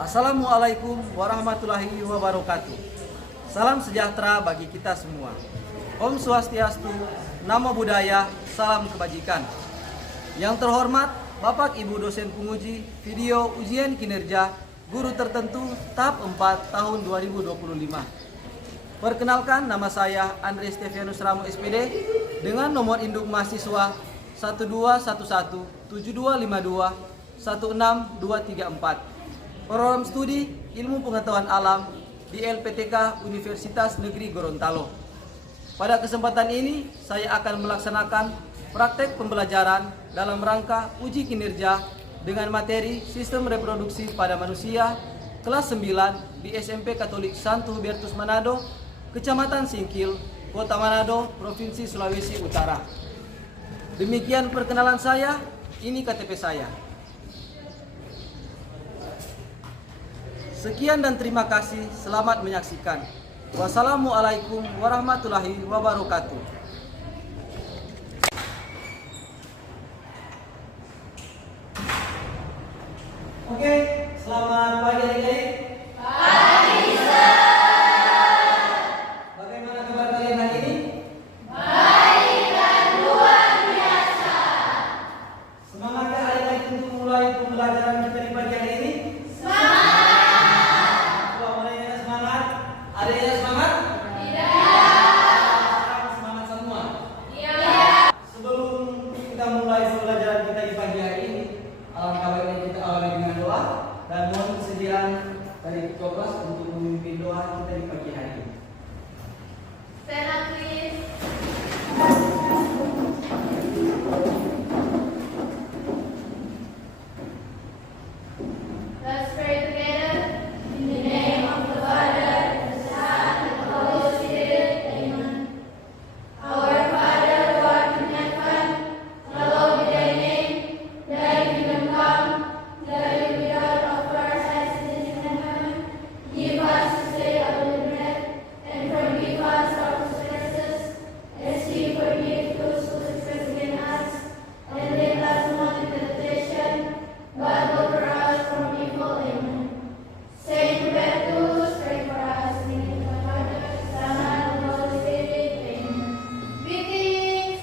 Assalamualaikum warahmatullahi wabarakatuh. Salam sejahtera bagi kita semua. Om Swastiastu, Namo Buddhaya, salam kebajikan. Yang terhormat Bapak Ibu dosen penguji video ujian kinerja guru tertentu tahap 4 tahun 2025. Perkenalkan, nama saya Andre Stefanus Ramo SPD dengan nomor induk mahasiswa 1217252162234. Program studi Ilmu Pengetahuan Alam di LPTK Universitas Negeri Gorontalo. Pada kesempatan ini saya akan melaksanakan praktek pembelajaran dalam rangka uji kinerja dengan materi Sistem Reproduksi pada Manusia kelas 9 di SMP Katolik Santo Hubertus Manado, Kecamatan Singkil, Kota Manado, Provinsi Sulawesi Utara. Demikian perkenalan saya, ini KTP saya. Sekian dan terima kasih, selamat menyaksikan. Wassalamualaikum warahmatullahi wabarakatuh. Oke, selamat pagi adik-adik. Pagi, Sir. Bagaimana kabar kalian hari ini? Baik dan luar biasa. Semangatkah adik-adik untuk mulai pembelajaran kita di pagi hari ini? Semangat. Ada yang semangat? Tidak. Semangat semua? Iya. Sebelum kita mulai pembelajaran kita di pagi hari ini, alangkah baiknya kita awali dengan doa dan mohon kesediaan dari ketua kelas untuk memimpin doa kita di pagi hari ini. Stand up, please. Let's pray together. In the name of the Father, the Son, and the Holy Spirit. Amen. Our Father who art in heaven, hallowed be thy name. Thy kingdom come. Thy will be done on earth as it is in heaven. Give us this day our daily bread, and forgive us our trespasses, as we forgive those who trespass against us. And lead us not into temptation, but deliver us from evil. Amen. Saint Hubertus, pray for us. In the name of the Father, the Son, and the Holy Spirit. Amen. Greetings.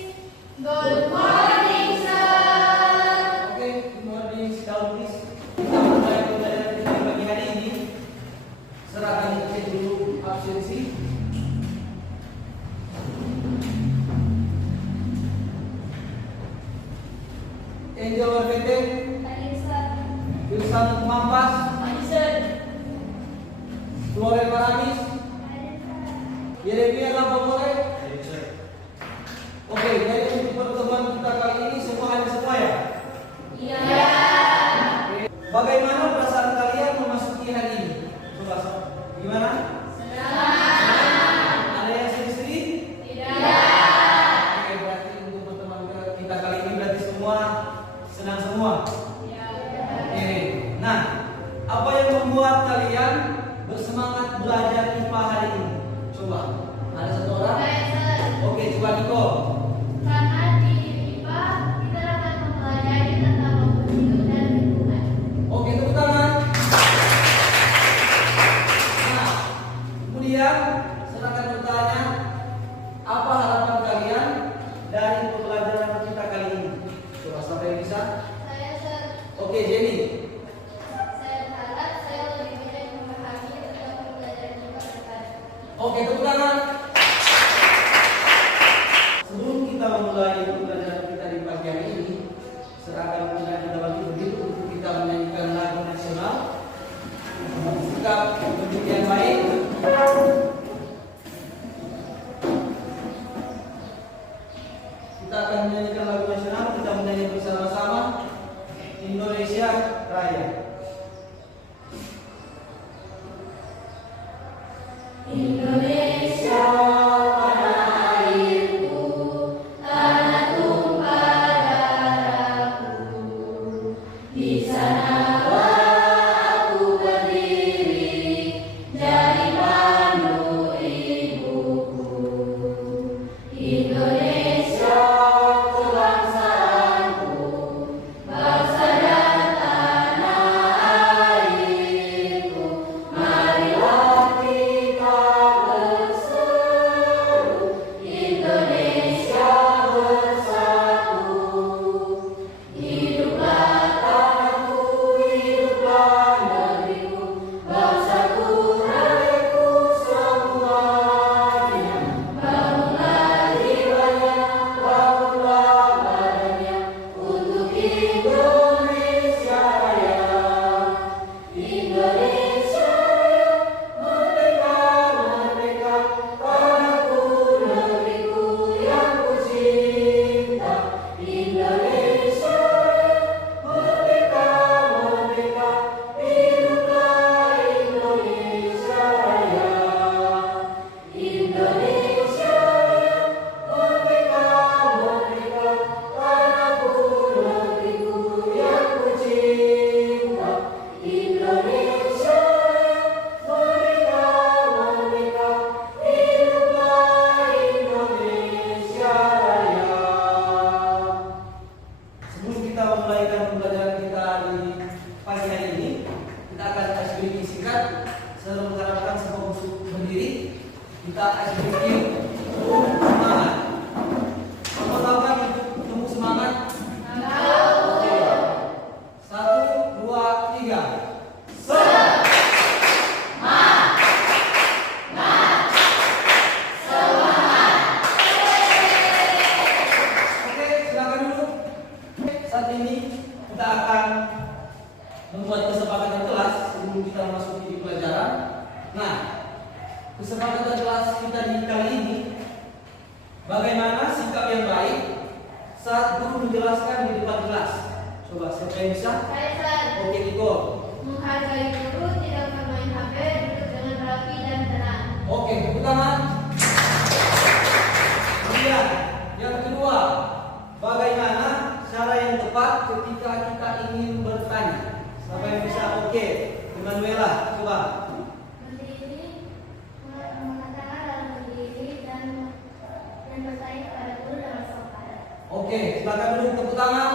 Good morning, sir. Oke, good morning, sit down please. Kita mulai pembelajaran kita di pagi hari ini. Serahkan cek dulu absensi. Angel Warfete, Thank you, sir. Wilson Mampas, Thank you, sir. Florel Maramis, Yeremia Lampomore. Oke, jadi untuk pertemuan kita kali ini semua ada semua ya? Iya. Oke. Bagaimana perasaan kalian memasuki hari ini? Coba, gimana? Senang. Ada yang sedih-sedih? Tidak. Oke, berarti untuk pertemuan kita kali ini berarti semua senang semua. Iya. Oke. Nah, apa yang membuat kalian bersemangat belajar IPA hari ini? Coba, ada satu orang? Baik, sir. Oke, coba Niko. Karena di IPA kita dapat mempelajari tentang makhluk hidup dan lingkungan. Oke, tepuk tangan. Nah, kemudian saya akan bertanya, apa harapan kalian dari pembelajaran kita kali ini? Coba siapa yang bisa? Saya, sir. Oke, Jenny. Saya berharap saya lebih banyak memahami tentang pembelajaran IPA ke depan. Oke, tepuk tangan. Sebelum kita memulai pembelajaran kita di pagi hari ini, saya akan mengajak kita bagi begitu untuk kita menyanyikan lagu nasional. Sikap pendidikan baik. Kita akan menyanyikan lagu nasional. Kita menyanyi bersama-sama Indonesia Raya. Indonesia saya mengharapkan semua untuk berdiri. Kita akan bikin semangat. Kamu tahu kan untuk semangat? Oke. 1, 2, 3. Oke, silakan dulu. Saat ini kita akan membuat kesepakatan kelas sebelum kita memasuki pelajaran. Nah, kesepakatan kelas kita di kali ini, bagaimana sikap yang baik saat guru menjelaskan di depan kelas. Coba siapa yang bisa? Saya, Sir. Oke, Niko. Menghargai guru, tidak bermain HP, duduk dengan rapi dan tenang. Oke, tepuk tangan. Kemudian, yang kedua, bagaimana cara yang tepat ketika kita ingin bertanya? Siapa yang bisa? Oke, Emanuela, coba. Berdiri, mengangkat tangan lalu berdiri dan bertanya kepada guru dengan sopan. Oke, silakan dulu tepuk tangan.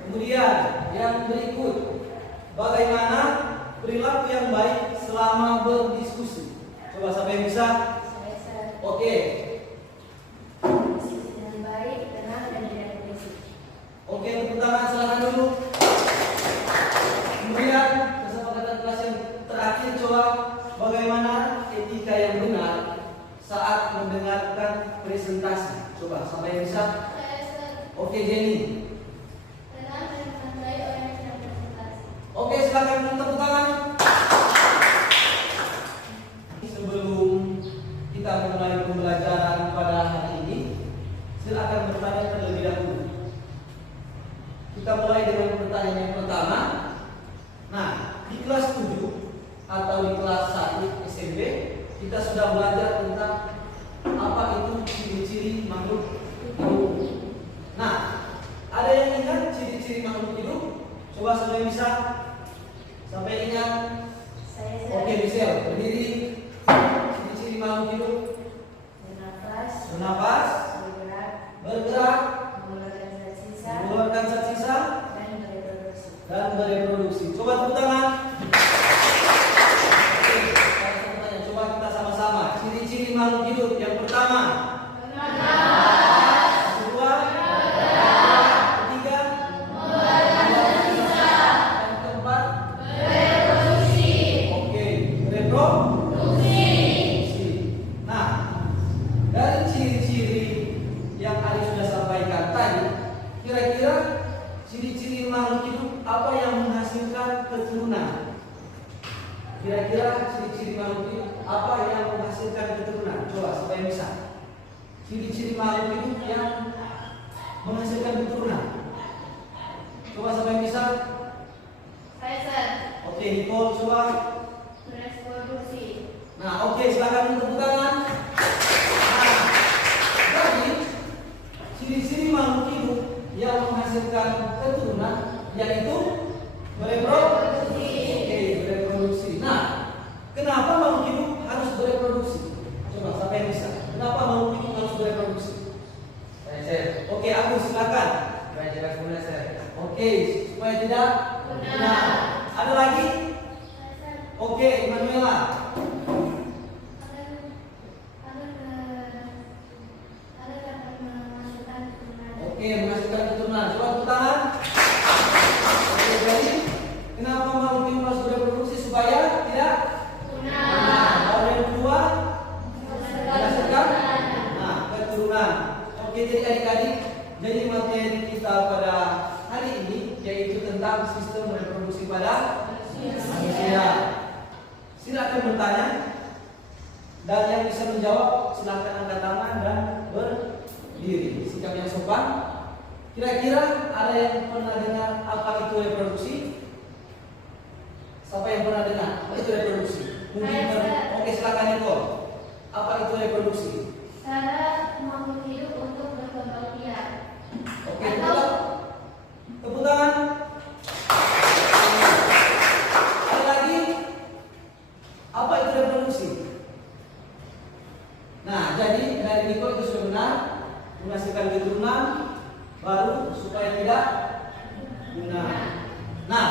Kemudian yang berikut, bagaimana perilaku yang baik selama berdiskusi? Coba siapa yang bisa? Saya, Sir. Oke, Diskusi dengan baik, tenang, dan tidak berisik. oke, tepuk tangan, silakan dulu. Kemudian kesepakatan kelas yang terakhir, coba bagaimana etika yang benar saat mendengarkan presentasi? Coba siapa yang bisa? Saya, Sir. Oke, Jenny. Tenang dan menghargai orang yang sedang presentasi. Oke, silakan tepuk tangan. Sebelum kita mulai pembelajaran pada hari ini, silakan bertanya terlebih dahulu. Kita mulai dengan pertanyaan yang pertama. Nah, di kelas 7 atau di kelas 1 SMP, kita sudah belajar tentang apa itu ciri-ciri makhluk hidup. Nah, ada yang ingat ciri-ciri makhluk hidup? Coba sampai bisa. Sampai ingat? Saya, Sir. Oke, Michelle, berdiri. Ciri-ciri makhluk hidup: Bernafas, bernapas, bergerak, mengeluarkan zat sisa, mengeluarkan zat sisa, dan bereproduksi. dan bereproduksi. Coba tepuk tangan. Oke, saya akan bertanya. Coba kita sama-sama. Ciri-ciri makhluk hidup yang pertama. Kedua, ketiga, dan keempat. Oke, reproduksi. Nah, dari ciri-ciri yang Ali sudah sampaikan tadi, kira-kira ciri-ciri makhluk hidup apa yang menghasilkan keturunan? Kira-kira ciri-ciri makhluk hidup apa yang menghasilkan keturunan? Coba siapa yang bisa? Ciri-ciri makhluk hidup yang menghasilkan keturunan. Coba siapa yang bisa? Saya, Sir. Oke, Nicole, coba. Bereproduksi. Nah, oke, silakan tepuk tangan. Nah, jadi ciri-ciri makhluk hidup yang menghasilkan keturunan yaitu bereproduksi. Oke, bereproduksi. Nah, kenapa makhluk hidup harus bereproduksi? Coba siapa yang bisa? Kenapa makhluk hidup harus bereproduksi? Saya, Oke, Agus, silakan. supaya jelas guna saya. Oke, supaya tidak punah. Ada lagi? Oke, Emanuela. Oke, menghasilkan keturunan. Coba tepuk tangan. Oke, jadi kenapa makhluk hidup harus bereproduksi supaya tidak punah? Lalu yang kedua, menghasilkan keturunan. Oke, jadi adik-adik, jadi materi kita pada hari ini yaitu tentang sistem reproduksi pada manusia. Silakan bertanya, dan yang bisa menjawab silakan angkat tangan dan berdiri. Sikap yang sopan. Kira-kira ada yang pernah dengar apa itu reproduksi? Siapa yang pernah dengar apa itu reproduksi? Oke, silakan Niko. Apa itu reproduksi? Cara makhluk hidup untuk berkembang biak. Oke, tepuk tangan. Ada lagi? Apa itu reproduksi? Nah, jadi dari Niko itu sudah benar, menghasilkan keturunan baru supaya tidak punah. Nah,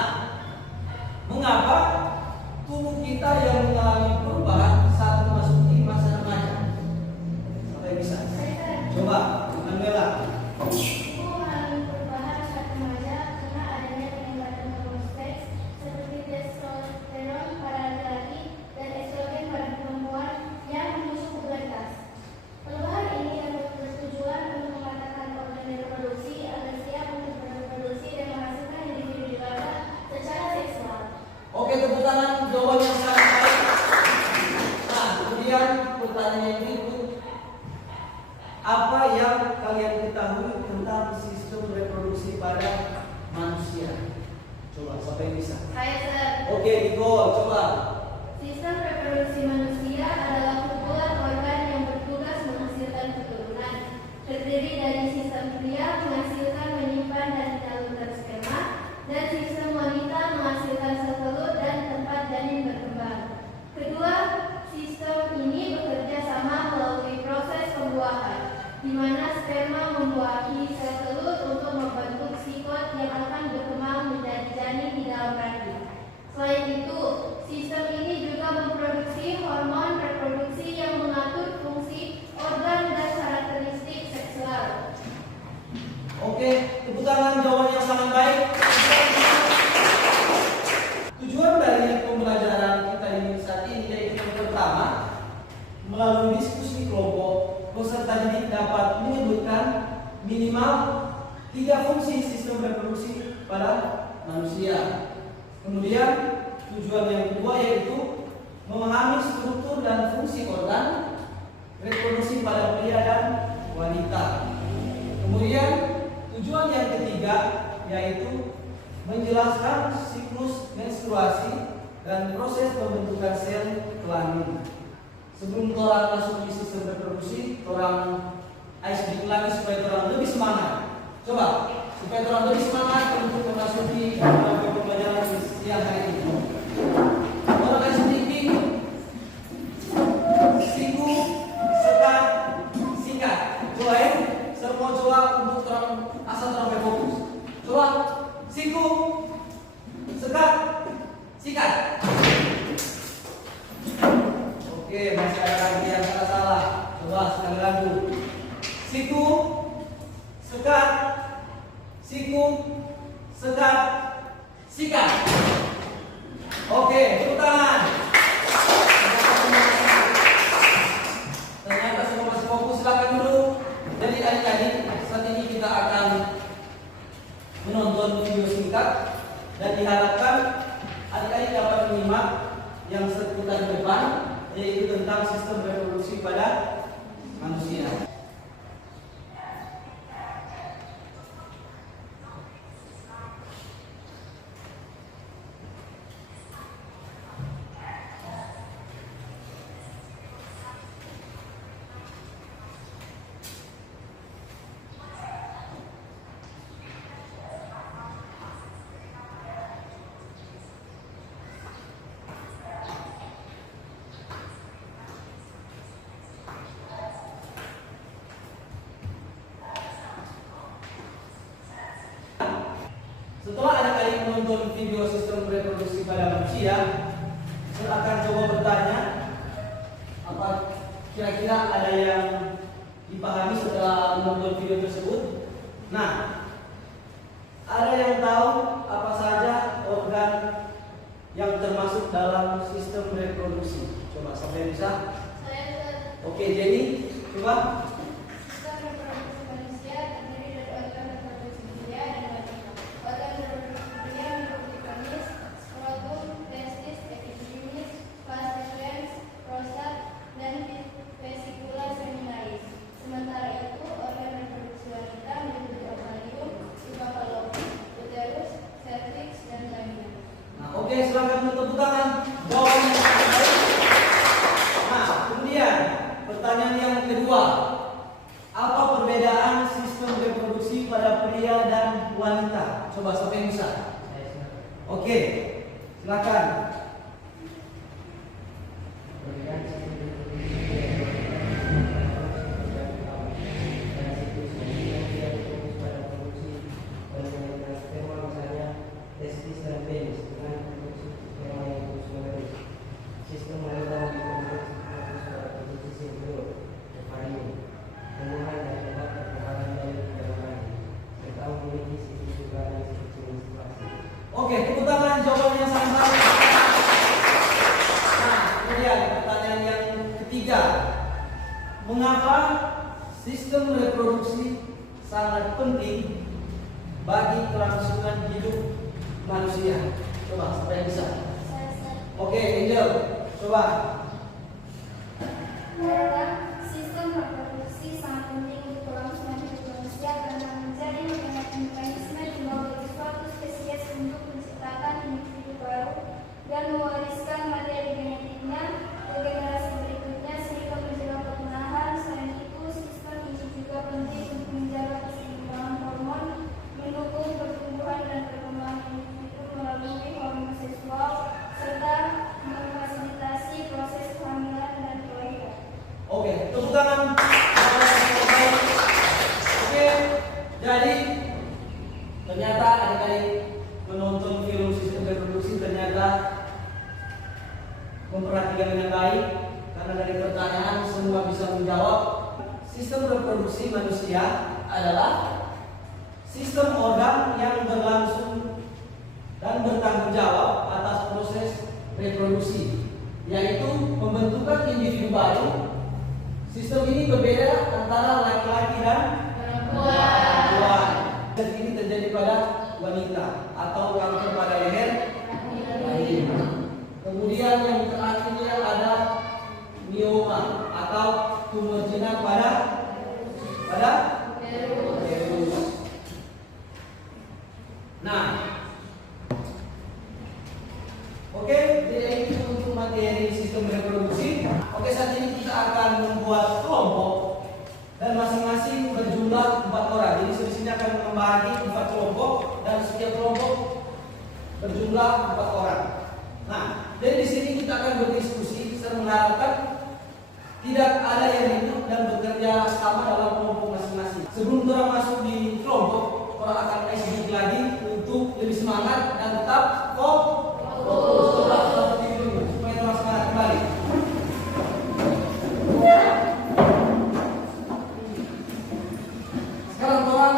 mengapa kita yang mengalami perubahan saat memasuki masa remaja. Apa yang bisa? Coba, Manuela. Ibu mengalami perubahan saat remaja karena adanya peningkatan hormon seks seperti testosteron pada laki-laki dan estrogen pada perempuan yang memicu pubertas. Perubahan ini dapat bertujuan untuk mematahkan organ reproduksi agar siap untuk berreproduksi dan menghasilkan individu dewasa secara seksual. Oke, tepuk tangan, jawaban yang sangat baik. Nah, kemudian pertanyaan yang berikut, apa yang kalian ketahui tentang sistem reproduksi pada manusia? Coba, siapa yang bisa? Saya Sir. Oke, Nicole, coba. Sistem reproduksi manusia adalah kumpulan organ yang bertugas menghasilkan keturunan. Terdiri dari sistem pria menghasilkan, menyimpan, dan menyalurkan sperma, dan sistem wanita menghasilkan sel telur dan tempat janin berkembang. Kedua, sistem ini bekerja sama melalui proses pembuahan, di mana sperma membuahi sel telur untuk membentuk sigot yang akan berkembang menjadi janin di dalam rahim. Selain itu, sistem ini juga memproduksi hormon reproduksi yang mengatur fungsi organ dan karakteristik seksual. Oke, tepuk tangan, jawaban yang sangat baik. Tujuan dari pembelajaran kita ini saat ini yaitu yang pertama, melalui diskusi kelompok, peserta didik dapat menyebutkan minimal 3 fungsi sistem reproduksi pada manusia. Kemudian tujuan yang kedua yaitu memahami struktur dan fungsi organ reproduksi pada pria dan wanita. Kemudian tujuan yang ketiga yaitu menjelaskan siklus menstruasi dan proses pembentukan sel kelamin. Sebelum orang masuk di sistem reproduksi, orang ice sedikit lagi supaya orang lebih semangat. Coba, supaya orang lebih semangat untuk memasuki pembelajaran di siang hari ini. Orang ice sedikit, siku, sekat, sikat. Coba ya, semua coba untuk orang asal orang fokus. Coba, siku, sekat, sikat. Oke, masih ada lagi yang salah. Coba sekali lagi. Siku, sekat, siku, sekat, sikat. Oke, tepuk tangan. Ternyata semua masih fokus, silakan dulu. Jadi adik-adik, saat ini kita akan menonton video singkat dan diharapkan adik-adik dapat menyimak yang seputar depan, yaitu tentang sistem reproduksi pada manusia. Setelah adik-adik menonton video sistem reproduksi pada manusia, saya akan coba bertanya, apa kira-kira ada yang dipahami setelah menonton video tersebut? Nah, ada yang tahu apa saja organ yang termasuk dalam sistem reproduksi? Coba sampai bisa? Saya Oke, Jenny, coba. sistem reproduksi manusia terdiri dari organ reproduksi pria dan wanita. Organ reproduksi pria meliputi penis, skrotum, testis, epididymis, vas deferens, prostat, dan vesikula seminaris. Sementara itu, organ reproduksi wanita meliputi ovarium, tuba fallopian, uterus, cervix, dan vagina. Nah, oke, silakan tepuk tangan. Jawabannya sangat baik. Nah, kemudian pertanyaan yang kedua, apa perbedaan sistem reproduksi pada pria dan wanita? Coba siapa yang bisa? Oke, silakan. Perbedaan sistem reproduksi dan siklus yang fokus pada produksi organ sperma, misalnya testis dan penis, dengan produksi sperma yang fokus pada mengapa sistem reproduksi sangat penting bagi kelangsungan hidup manusia? Coba, siapa yang bisa? Oke, Angel, coba. Karena sistem reproduksi sangat penting untuk kelangsungan hidup manusia karena menjadi mekanisme tumbuh bagi suatu spesies untuk menciptakan individu baru dan mewariskan materi genetiknya ke generasi berikutnya sehingga menjaga kepunahan. Selain itu, sistem ini juga penting untuk menjaga keseimbangan hormon, mendukung pertumbuhan dan perkembangan individu melalui hormon seksual, serta memfasilitasi proses kehamilan dan kelahiran. Oke, tepuk tangan. Oke, jadi ternyata adik-adik menonton film sistem reproduksi ternyata memperhatikan dengan baik karena dari pertanyaan semua bisa menjawab. Sistem reproduksi manusia adalah sistem organ yang berlangsung dan bertanggung jawab atas proses reproduksi, yaitu pembentukan individu baru. Sistem ini berbeda antara laki-laki dan perempuan. Dan ini terjadi pada wanita atau kanker pada leher rahim. Kemudian yang terakhirnya ada mioma atau tumor jinak pada uterus. Nah, oke, jadi itu untuk materi sistem reproduksi. Oke, saat ini kita akan membuat kelompok dan masing-masing berjumlah 4 orang. Jadi sini akan membagi 4 kelompok dan setiap kelompok berjumlah 4 orang. Nah, jadi di sini kita akan berdiskusi. Saya mengharapkan tidak ada yang ribut dan bekerja sama dalam kelompok masing-masing. Sebelum kita masuk di kelompok, orang akan sedikit lagi untuk lebih semangat dan tetap fokus. Supaya tetap semangat kembali. Sekarang orang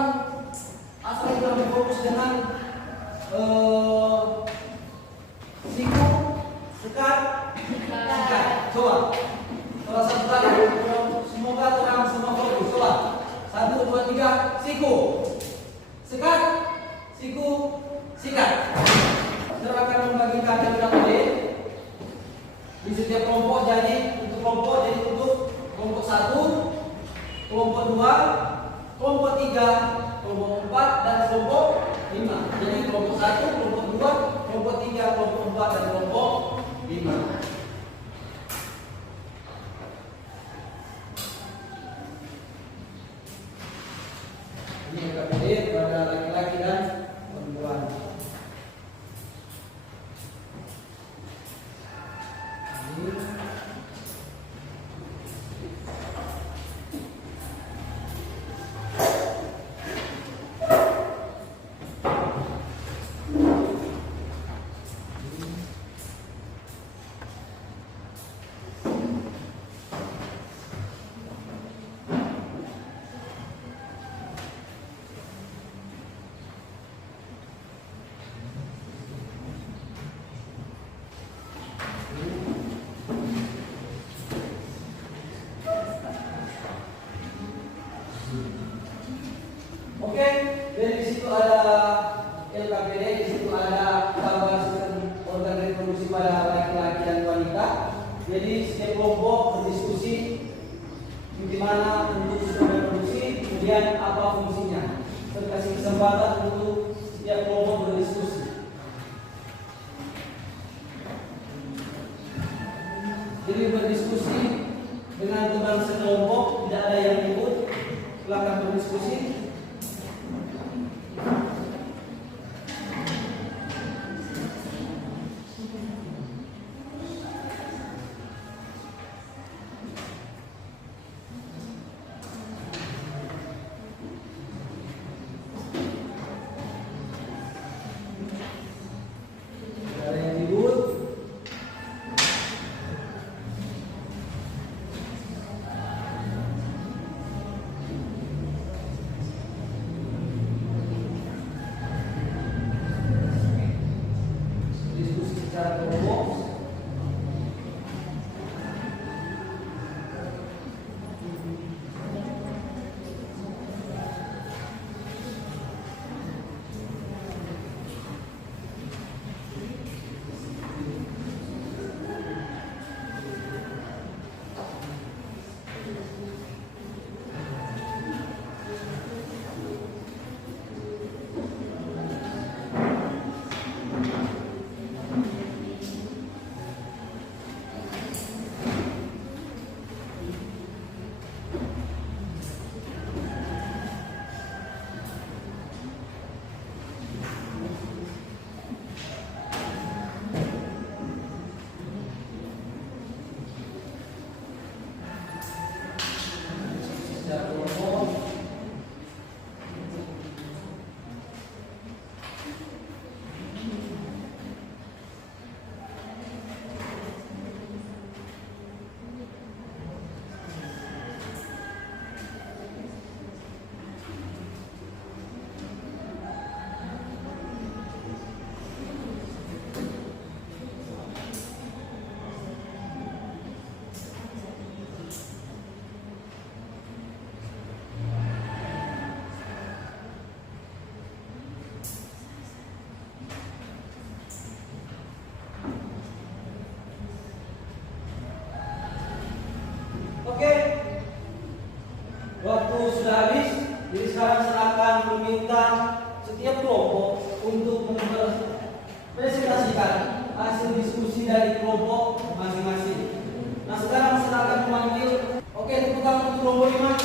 asal kita berfokus dengan siku, sekat, sikat. Coba. Kalau satu kali, semoga orang semua fokus. Coba. 1, 2, 3, siku, sekat, siku, sikat. Saya akan membagikan WD di setiap kelompok. Jadi untuk kelompok, jadi untuk kelompok 1, kelompok 2, kelompok 3, kelompok 4 dan kelompok 5. Jadi kelompok 1, kelompok 2, kelompok 3, kelompok 4 dan kelompok 5. Ini KPD pada laki-laki dan perempuan. Oke, dari di situ ada LKPD, di situ ada gambar sistem organ reproduksi pada laki-laki dan wanita. Jadi setiap kelompok berdiskusi bagaimana untuk sistem reproduksi, kemudian apa fungsinya. Saya kasih kesempatan untuk setiap kelompok berdiskusi. Jadi berdiskusi dengan teman sekelompok, tidak ada yang ribut. Silakan berdiskusi. Ada yang ribut. Diskusi secara kelompok. meminta setiap kelompok untuk mempresentasikan hasil diskusi dari kelompok masing-masing. Nah, sekarang saya akan memanggil, oke, tepuk tangan untuk kelompok 5.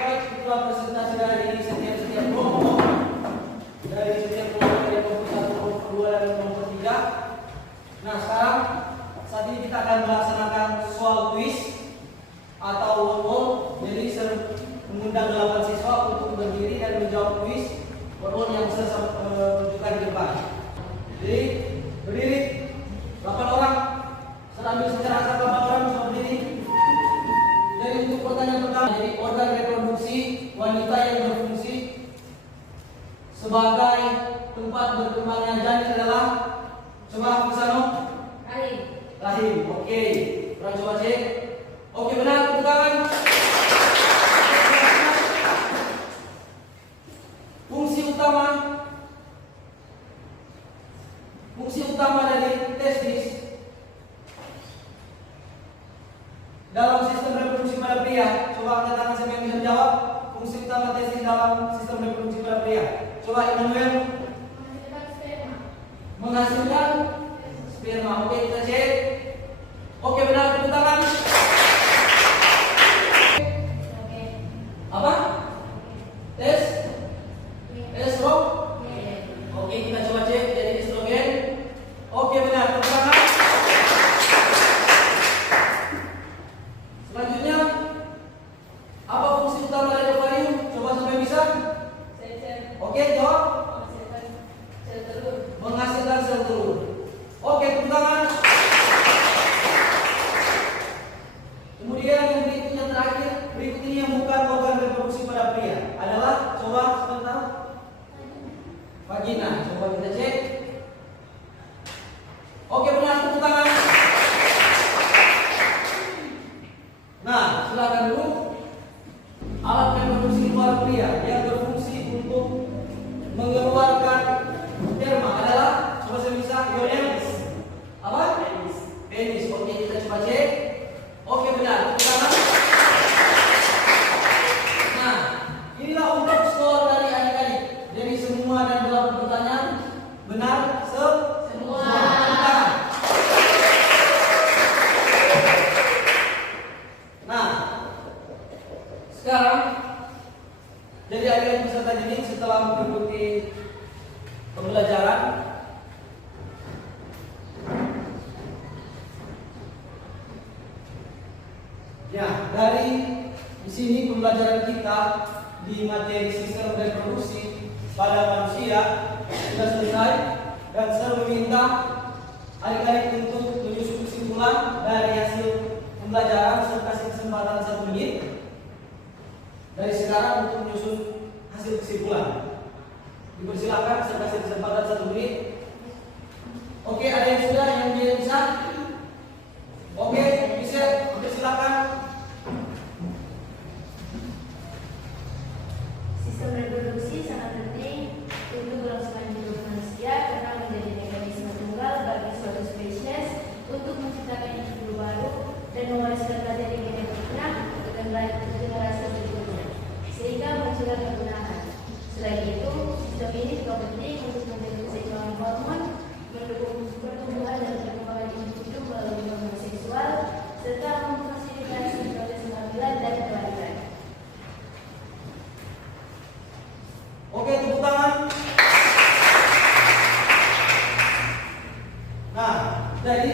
Baik, itulah presentasi dari setiap kelompok. Dari setiap kelompok, dari kelompok 1, kelompok 2, dan kelompok 3. Nah, sekarang saat ini kita akan melaksanakan soal kuis atau word. Jadi saya mengundang 8 siswa untuk berdiri dan menjawab kuis word yang saya tunjukkan di depan. Jadi berdiri 8 orang. Saya ambil secara angka 8 orang bisa berdiri. Jadi untuk pertanyaan pertama, jadi organ reproduksi wanita yang berfungsi sebagai tempat berkembangnya janin adalah, coba Pusano? Rahim. Oke. Orang coba cek. Oke, benar, tepuk tangan. Fungsi utama dari testis dalam sistem reproduksi pada pria. Coba angkat tangan siapa yang bisa jawab. Fungsi utama testis dalam sistem reproduksi pada pria. Coba Immanuel. Menghasilkan sperma. Oke, kita cek. Oke, benar, tepuk tangan. Apa? Tes? Estrogen? Oke, kita coba cek jadi estrogen. Oke, benar, tepuk tangan. Selanjutnya, apa fungsi utama dari ovarium? Coba sampai bisa. Oke, jawab. Menghasilkan sel telur. Oke, tepuk tangan. Kemudian yang berikutnya terakhir, berikut ini yang bukan organ reproduksi pada pria adalah, coba sebentar, vagina. Coba kita cek. Oke, benar, tepuk tangan. Nah, silakan dulu. Alat reproduksi pada pria yang berfungsi untuk mengeluarkan sperma adalah, coba saya bisa, penis. Apa? Penis. Oke, kita coba cek. Oke, benar, tepuk tangan. Nah, inilah untuk skor dari adik-adik. Jadi semua dan 8 pertanyaan benar semua. Nah, sekarang jadi adik-adik peserta didik setelah mengikuti pembelajaran, ya, dari di sini pembelajaran kita di materi sistem reproduksi pada manusia sudah selesai, dan saya meminta adik-adik untuk menyusun kesimpulan dari hasil pembelajaran. Saya kasih kesempatan 1 menit dari sekarang untuk menyusun hasil kesimpulan. Dipersilakan, saya kasih kesempatan 1 menit. Oke, ada yang sudah, yang dia bisa? Oke, bisa, silakan. Sistem reproduksi sangat penting untuk kelangsungan hidup manusia karena menjadi mekanisme tunggal bagi suatu spesies untuk menciptakan individu baru dan mewariskan materi genetiknya ke generasi berikutnya, sehingga mencegah kepunahan. Selain itu, sistem ini juga penting untuk menjaga keseimbangan hormon, mendukung pertumbuhan dan perkembangan individu melalui hormon seksual, serta memfasilitasi proses kehamilan dan kelahiran. Oke, tepuk tangan. Nah, jadi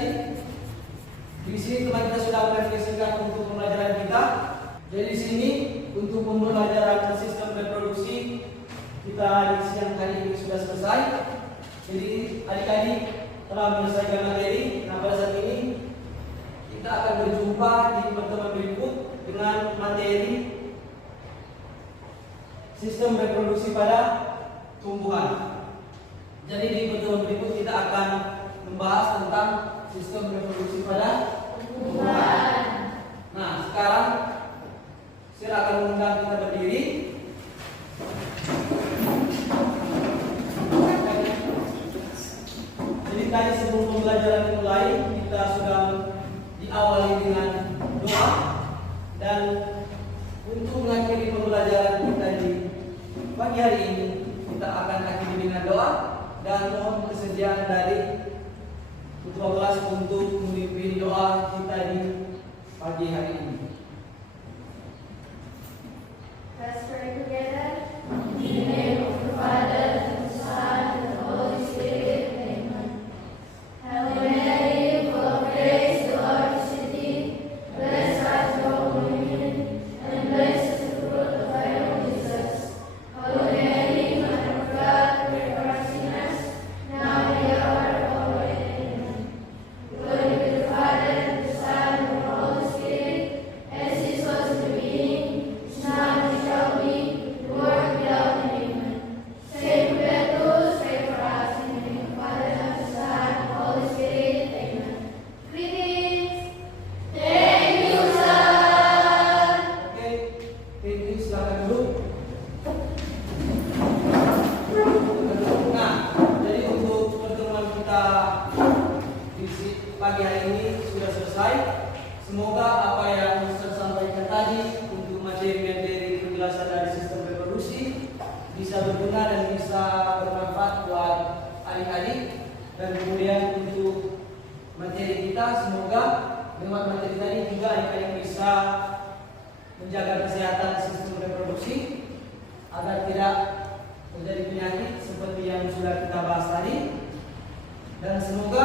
di sini teman kita sudah merefleksikan untuk pembelajaran kita. Jadi di sini untuk pembelajaran sistem reproduksi kita di siang hari ini sudah selesai. Jadi adik-adik telah menyelesaikan materi. Nah, pada saat ini kita akan berjumpa di pertemuan berikut dengan materi sistem reproduksi pada tumbuhan. Jadi di pertemuan berikut kita akan membahas tentang sistem reproduksi pada tumbuhan. Nah, sekarang saya akan mengundang kita berdiri. Jadi tadi sebelum pembelajaran dimulai, kita sudah diawali dengan doa, dan untuk Untuk mengakhiri pembelajaran kita di pagi hari ini, kita akan akhiri dengan doa dan mohon kesediaan dari ketua kelas untuk memimpin doa kita di pagi hari ini. Let's pray together. In the name of the Father, and the Son, and the Holy Spirit. Amen. Hail Mary, full of grace, the Lord is with thee. Blessed art thou among women, and blessed is the fruit of thy womb, Jesus. Holy Mary, Mother of God, pray for us sinners, now and at the hour of our death. Amen. Glory be to the Father, and the Son, and the Holy Spirit, as it was in the beginning, is now, and shall be, world without end. Amen. Saint Perpetuus, pray for us. In the name of the Father, and the Son, and the Holy Spirit. Amen. Greetings. Thank you, sir. Oke, thank you, silakan duduk. Nah, jadi untuk pertemuan kita di pagi hari ini sudah selesai. Semoga apa yang saya sampaikan tadi untuk materi-materi penjelasan dari sistem reproduksi bisa berguna dan bisa bermanfaat buat adik-adik. Dan kemudian untuk materi kita, semoga lewat materi tadi juga adik-adik bisa menjaga kesehatan sistem reproduksi agar tidak terjadi penyakit seperti yang sudah kita bahas tadi. Dan semoga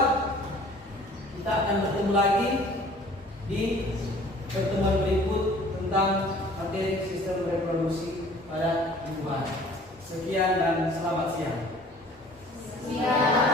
kita akan bertemu lagi di pertemuan berikut tentang materi sistem reproduksi pada minggu hari. Sekian dan selamat siang. Siap.